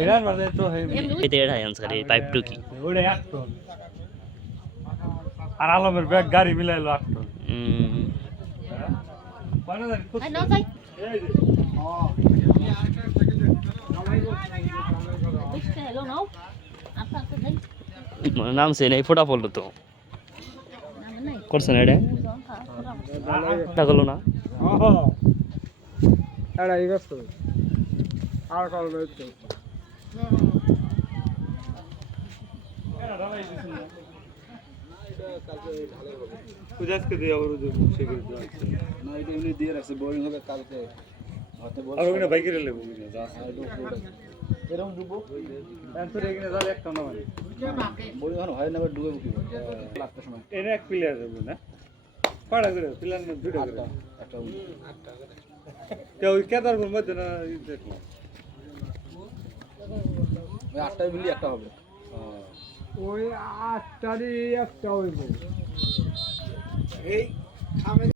error বাদে তো heavy এই 1.5 আনসার এই পাইপ টুকি ওরে 1 টন আর আলমের ব্যাগ গাড়ি মিলাইলো 8 টন পানা জানি খুব আই না যাই এই যে বুঝতে হলো নাও আপনার তো যাই নাম সে নাই ফোটা পড়লো তো নাম নাই করছেন এটা এটা গেল না এরা ইগস্ত আর কল রইতো কুজাসকে দিয়ে আবার ওই সেগুলো না এটা এমনি দিয়ে রাখছে বোরিং হবে কালকে হতে বল আর ওখানে বাইকে রেলে বমি না যা এরকম ডুবো এনসর এখানে যাবে একটা না মানে বোরিং হয় না ডুবে কি লাগতে সময় এনে এক প্লেয়ার যাবে না পাড়া করে প্লেয়ার না দুটো করে একটা কেউ কেদার কোন মধ্যে না দেখো ওই 8টায় মিলি একটা হবে ওই 8টারই একটা হইব এই